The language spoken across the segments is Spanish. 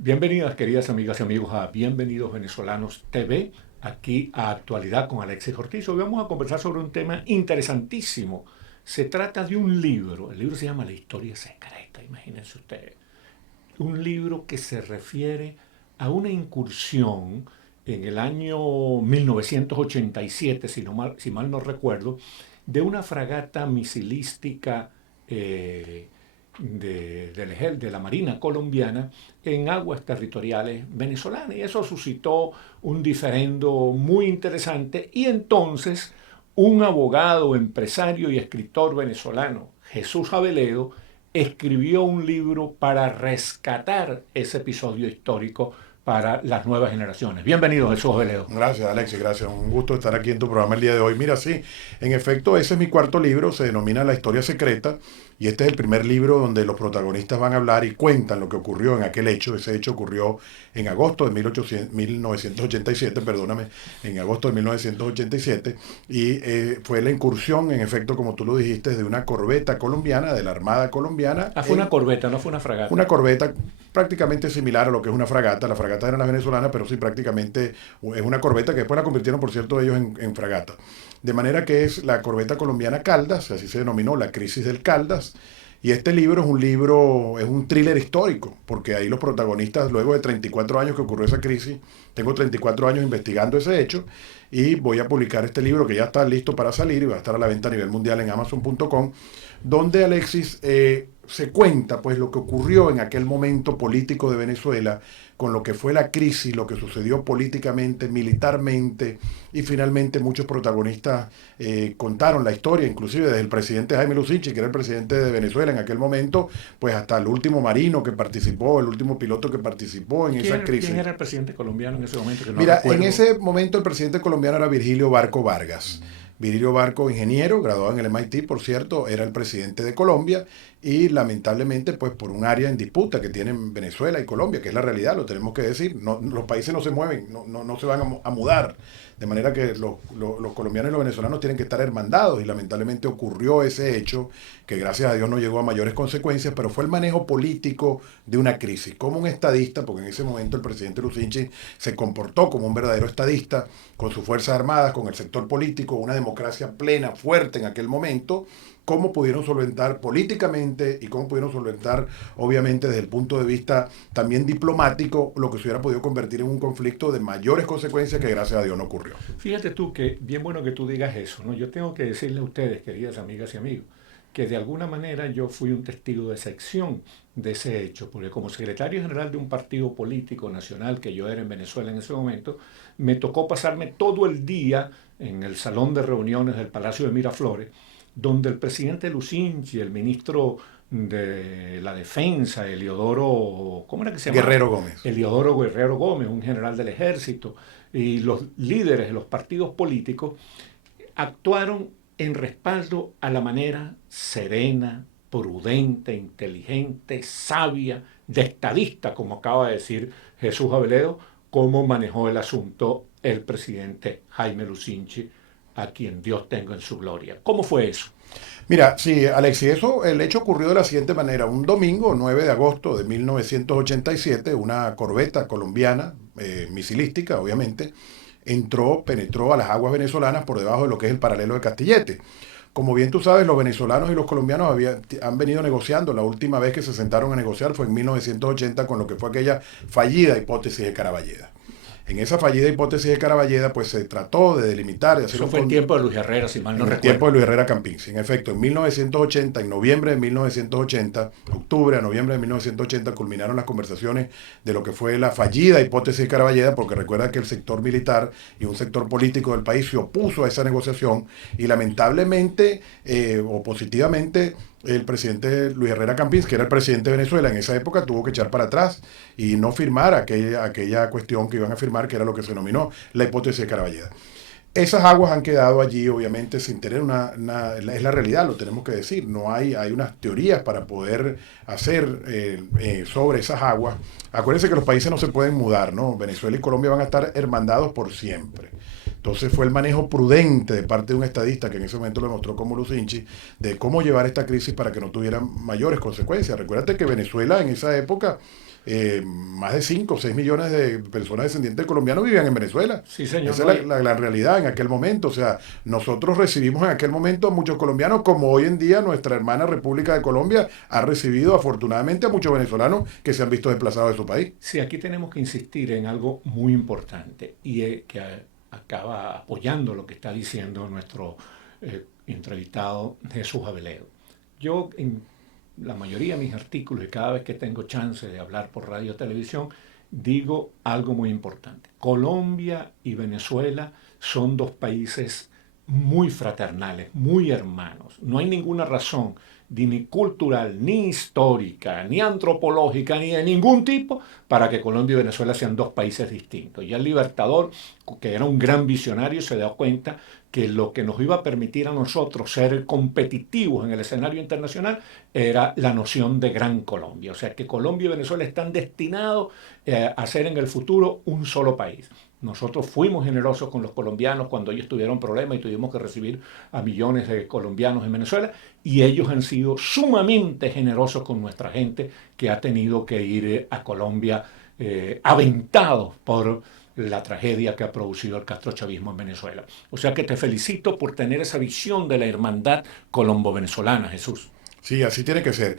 Bienvenidas, queridas amigas y amigos, a Bienvenidos Venezolanos TV, aquí a Actualidad con Alexis Ortiz. Hoy vamos a conversar sobre un tema interesantísimo. Se trata de un libro, el libro se llama La Historia Secreta, imagínense ustedes. Un libro que se refiere a una incursión en el año 1987, si mal no recuerdo, de una fragata misilística de la Marina colombiana en aguas territoriales venezolanas. Y eso suscitó un diferendo muy interesante. Y entonces un abogado, empresario y escritor venezolano, Jesús Abeledo, escribió un libro para rescatar ese episodio histórico para las nuevas generaciones. Bienvenido, Jesús Abeledo. Gracias, Alexis, gracias. Un gusto estar aquí en tu programa el día de hoy. Mira, sí, en efecto, ese es mi cuarto libro, se denomina La Historia Secreta, y este es el primer libro donde los protagonistas van a hablar y cuentan lo que ocurrió en aquel hecho. Ese hecho ocurrió en agosto de 1987, perdóname, en agosto de 1987, y fue la incursión, en efecto, como tú lo dijiste, de una corbeta colombiana, de la Armada colombiana. Fue una corbeta, no fue una fragata. Una corbeta prácticamente similar a lo que es una fragata. La fragata era la venezolana, pero sí prácticamente es una corbeta que después la convirtieron, por cierto, ellos en fragata. De manera que es la corbeta colombiana Caldas, así se denominó, la crisis del Caldas. Y este libro es un thriller histórico, porque ahí los protagonistas, luego de 34 años que ocurrió esa crisis, tengo 34 años investigando ese hecho, y voy a publicar este libro que ya está listo para salir y va a estar a la venta a nivel mundial en Amazon.com, donde Alexis se cuenta pues lo que ocurrió en aquel momento político de Venezuela, con lo que fue la crisis, lo que sucedió políticamente, militarmente, y finalmente muchos protagonistas contaron la historia, inclusive desde el presidente Jaime Lucinchi, que era el presidente de Venezuela en aquel momento, pues hasta el último marino que participó, el último piloto que participó en esa crisis. ¿Quién era el presidente colombiano en ese momento? Que no Mira, recuerdo. en ese momento el presidente colombiano era Virgilio Barco Vargas. Virgilio Barco, ingeniero, graduado en el MIT, por cierto, era el presidente de Colombia, y lamentablemente, pues por un área en disputa que tienen Venezuela y Colombia, que es la realidad, lo tenemos que decir, los países no se mueven, no se van a mudar, de manera que los colombianos y los venezolanos tienen que estar hermandados, y lamentablemente ocurrió ese hecho, que gracias a Dios no llegó a mayores consecuencias, pero fue el manejo político de una crisis, como un estadista, porque en ese momento el presidente Lucinchi se comportó como un verdadero estadista, con sus fuerzas armadas, con el sector político, una democracia plena, fuerte en aquel momento. Cómo pudieron solventar políticamente y cómo pudieron solventar, obviamente, desde el punto de vista también diplomático, lo que se hubiera podido convertir en un conflicto de mayores consecuencias que gracias a Dios no ocurrió. Fíjate tú que bien bueno que tú digas eso, ¿no? Yo tengo que decirle a ustedes, queridas amigas y amigos, que de alguna manera yo fui un testigo de excepción de ese hecho, porque como secretario general de un partido político nacional que yo era en Venezuela en ese momento, me tocó pasarme todo el día en el salón de reuniones del Palacio de Miraflores, donde el presidente Lucinchi, el ministro de la Defensa, Eliodoro, ¿cómo era que se llamaba? Guerrero Gómez. Eliodoro Guerrero Gómez, un general del ejército, y los líderes de los partidos políticos actuaron en respaldo a la manera serena, prudente, inteligente, sabia, de estadista, como acaba de decir Jesús Abeledo, cómo manejó el asunto el presidente Jaime Lucinchi, a quien Dios tenga en su gloria. ¿Cómo fue eso? Mira, sí, Alexis, el hecho ocurrió de la siguiente manera. Un domingo, 9 de agosto de 1987, una corbeta colombiana, misilística, obviamente, penetró a las aguas venezolanas por debajo de lo que es el paralelo de Castillete. Como bien tú sabes, los venezolanos y los colombianos han venido negociando. La última vez que se sentaron a negociar fue en 1980 con lo que fue aquella fallida hipótesis de Caraballeda. En esa fallida hipótesis de Caraballeda, pues se trató de delimitar, de hacer Eso fue en tiempo de Luis Herrera, si mal no en el recuerdo. tiempo de Luis Herrera Campins. En efecto, en 1980, en noviembre de 1980, octubre a noviembre de 1980, culminaron las conversaciones de lo que fue la fallida hipótesis de Caraballeda, porque recuerda que el sector militar y un sector político del país se opuso a esa negociación, y lamentablemente o positivamente el presidente Luis Herrera Campins, que era el presidente de Venezuela en esa época, tuvo que echar para atrás y no firmar aquella cuestión que iban a firmar, que era lo que se denominó la hipótesis de Caraballeda. Esas aguas han quedado allí, obviamente, sin tener es la realidad, lo tenemos que decir. No hay unas teorías para poder hacer sobre esas aguas. Acuérdense que los países no se pueden mudar, ¿no? Venezuela y Colombia van a estar hermandados por siempre. Entonces fue el manejo prudente de parte de un estadista que en ese momento lo demostró como Lucinchi, de cómo llevar esta crisis para que no tuviera mayores consecuencias. Recuérdate que Venezuela en esa época, más de 5 o 6 millones de personas descendientes de colombianos vivían en Venezuela. Sí, señor, Esa no, es la realidad en aquel momento. O sea, nosotros recibimos en aquel momento a muchos colombianos, como hoy en día nuestra hermana República de Colombia ha recibido afortunadamente a muchos venezolanos que se han visto desplazados de su país. sí, aquí tenemos que insistir en algo muy importante y que acaba apoyando lo que está diciendo nuestro entrevistado Jesús Abeledo. Yo en la mayoría de mis artículos y cada vez que tengo chance de hablar por radio o televisión, digo algo muy importante. Colombia y Venezuela son dos países muy fraternales, muy hermanos. No hay ninguna razón ni cultural, ni histórica, ni antropológica, ni de ningún tipo para que Colombia y Venezuela sean dos países distintos. Ya el Libertador, que era un gran visionario, se dio cuenta que lo que nos iba a permitir a nosotros ser competitivos en el escenario internacional era la noción de Gran Colombia. O sea, que Colombia y Venezuela están destinados a ser en el futuro un solo país. Nosotros fuimos generosos con los colombianos cuando ellos tuvieron problemas y tuvimos que recibir a millones de colombianos en Venezuela, y ellos han sido sumamente generosos con nuestra gente que ha tenido que ir a Colombia aventados por la tragedia que ha producido el castrochavismo en Venezuela. O sea que te felicito por tener esa visión de la hermandad colombo-venezolana, Jesús. Sí, así tiene que ser.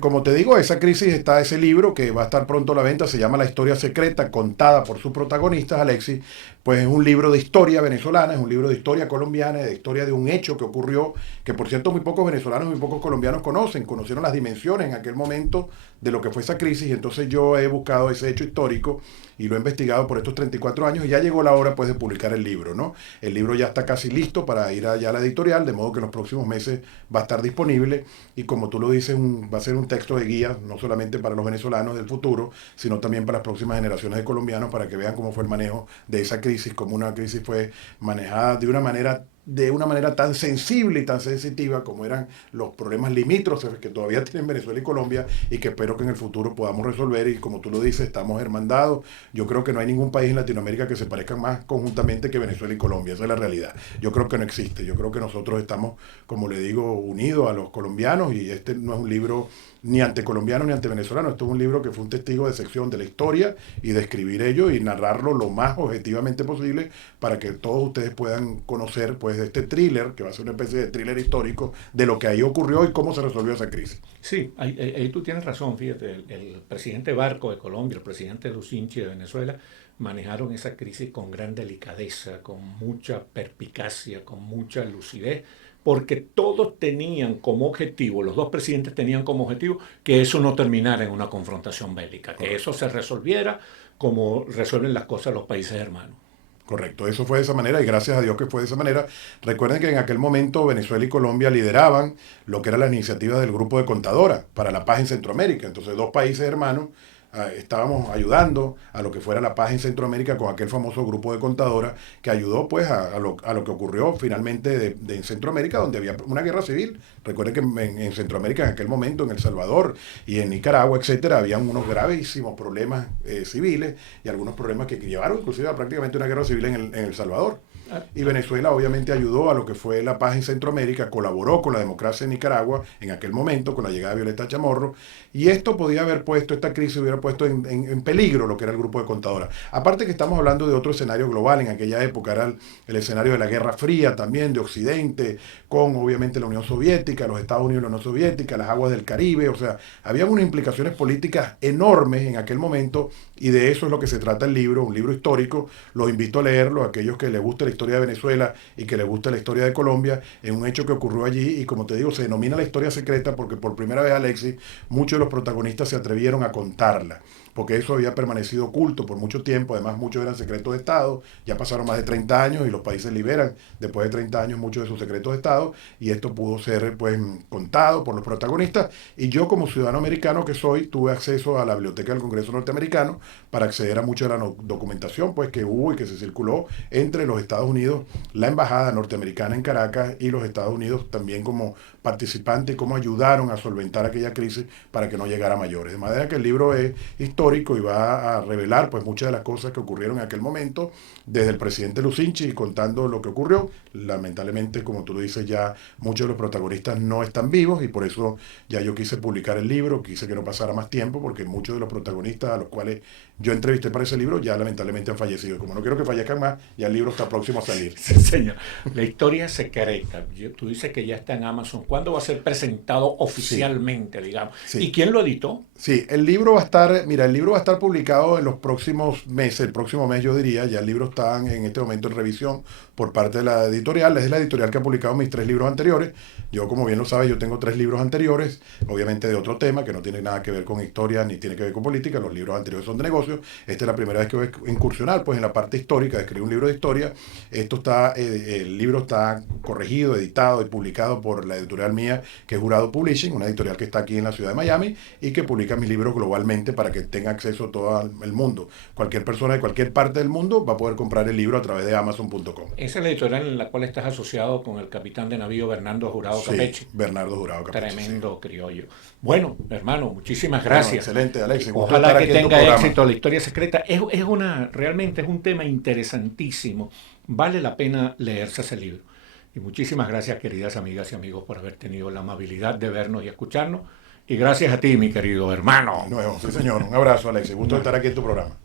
Como te digo, esa crisis está ese libro que va a estar pronto a la venta, se llama La historia secreta, contada por sus protagonistas, Alexis. Pues es un libro de historia venezolana, es un libro de historia colombiana, de historia de un hecho que ocurrió, que por cierto muy pocos venezolanos y muy pocos colombianos conocieron las dimensiones en aquel momento de lo que fue esa crisis. Entonces yo he buscado ese hecho histórico y lo he investigado por estos 34 años y ya llegó la hora pues de publicar el libro, ¿no? El libro ya está casi listo para ir allá a la editorial, de modo que en los próximos meses va a estar disponible y como tú lo dices, va a ser un texto de guía, no solamente para los venezolanos del futuro, sino también para las próximas generaciones de colombianos para que vean cómo fue el manejo de esa crisis, cómo una crisis fue manejada de una manera tan sensible y tan sensitiva como eran los problemas limítrofes que todavía tienen Venezuela y Colombia y que espero que en el futuro podamos resolver y como tú lo dices, estamos hermandados. Yo creo que no hay ningún país en Latinoamérica que se parezca más conjuntamente que Venezuela y Colombia, esa es la realidad. Yo creo que no existe, yo creo que nosotros estamos, como le digo, unidos a los colombianos y este no es un libro ni anticolombiano ni antivenezolano, esto es un libro que fue un testigo de sección de la historia y de escribir ello y narrarlo lo más objetivamente posible para que todos ustedes puedan conocer pues de este thriller, que va a ser una especie de thriller histórico de lo que ahí ocurrió y cómo se resolvió esa crisis. Sí, ahí tú tienes razón, fíjate, el presidente Barco de Colombia, el presidente Lucinchi de Venezuela, manejaron esa crisis con gran delicadeza, con mucha perspicacia, con mucha lucidez, porque todos tenían como objetivo, los dos presidentes tenían como objetivo que eso no terminara en una confrontación bélica, que eso se resolviera como resuelven las cosas los países hermanos. Correcto, eso fue de esa manera y gracias a Dios que fue de esa manera. Recuerden que en aquel momento Venezuela y Colombia lideraban lo que era la iniciativa del Grupo de Contadora para la Paz en Centroamérica. Entonces, dos países hermanos estábamos ayudando a lo que fuera la paz en Centroamérica con aquel famoso grupo de contadoras que ayudó pues a lo que ocurrió finalmente en Centroamérica donde había una guerra civil. Recuerden que en Centroamérica en aquel momento, en El Salvador y en Nicaragua, etcétera, habían unos gravísimos problemas civiles y algunos problemas que llevaron inclusive a prácticamente una guerra civil en El Salvador. Y Venezuela obviamente ayudó a lo que fue la paz en Centroamérica, colaboró con la democracia en Nicaragua en aquel momento, con la llegada de Violeta Chamorro, y esto podía haber puesto, esta crisis hubiera puesto en peligro lo que era el grupo de contadoras. Aparte que estamos hablando de otro escenario global, en aquella época era el escenario de la Guerra Fría también, de Occidente, con obviamente la Unión Soviética, los Estados Unidos y la Unión Soviética, las aguas del Caribe, o sea, había unas implicaciones políticas enormes en aquel momento, y de eso es lo que se trata el libro, un libro histórico. Los invito a leerlo, a aquellos que les guste la historia de Venezuela y que les guste la historia de Colombia, en un hecho que ocurrió allí y como te digo, se denomina la historia secreta porque por primera vez, Alexis, muchos de los protagonistas se atrevieron a contarla, porque eso había permanecido oculto por mucho tiempo, además muchos eran secretos de Estado, ya pasaron más de 30 años y los países liberan después de 30 años muchos de sus secretos de Estado y esto pudo ser pues contado por los protagonistas y yo como ciudadano americano que soy tuve acceso a la biblioteca del Congreso norteamericano para acceder a mucha de la documentación pues que hubo y que se circuló entre los Estados Unidos, la embajada norteamericana en Caracas y los Estados Unidos también como participantes y cómo ayudaron a solventar aquella crisis para que no llegara a mayores. De manera que el libro es histórico histórico y va a revelar pues muchas de las cosas que ocurrieron en aquel momento, desde el presidente Lucinchi contando lo que ocurrió. Lamentablemente, como tú lo dices, ya muchos de los protagonistas no están vivos y por eso ya yo quise publicar el libro, quise que no pasara más tiempo, porque muchos de los protagonistas a los cuales yo entrevisté para ese libro ya lamentablemente han fallecido. Como no quiero que fallezcan más, ya el libro está próximo a salir. Sí, señor. La historia secreta. Tú dices que ya está en Amazon. ¿Cuándo va a ser presentado oficialmente, digamos? Sí. ¿Y quién lo editó? Sí, el libro va a estar, mira, el libro va a estar publicado en los próximos meses, el próximo mes yo diría, ya el libro está en este momento en revisión por parte de la editorial, es la editorial que ha publicado mis 3 libros anteriores. Yo, como bien lo sabes, yo tengo 3 libros anteriores, obviamente de otro tema, que no tiene nada que ver con historia ni tiene que ver con política, los libros anteriores son de negocios. Esta es la primera vez que voy a incursionar pues en la parte histórica, de escribir un libro de historia. Esto está, el libro está corregido, editado y publicado por la editorial mía, que es Jurado Publishing, una editorial que está aquí en la ciudad de Miami y que publica mis libros globalmente para que tenga acceso a todo el mundo. Cualquier persona de cualquier parte del mundo va a poder comprar el libro a través de Amazon.com. Esa es la editorial en la cual estás asociado con el capitán de navío Bernardo Jurado Capecchi. Bernardo Jurado Capecchi. Tremendo criollo. Bueno, hermano, muchísimas gracias. Bueno, excelente, Alex. Ojalá que tenga éxito la historia secreta. Realmente es un tema interesantísimo. Vale la pena leerse ese libro. Y muchísimas gracias, queridas amigas y amigos, por haber tenido la amabilidad de vernos y escucharnos. Y gracias a ti, mi querido hermano. De nuevo, sí, señor. Un abrazo, Alex. Gusto de estar aquí en tu programa.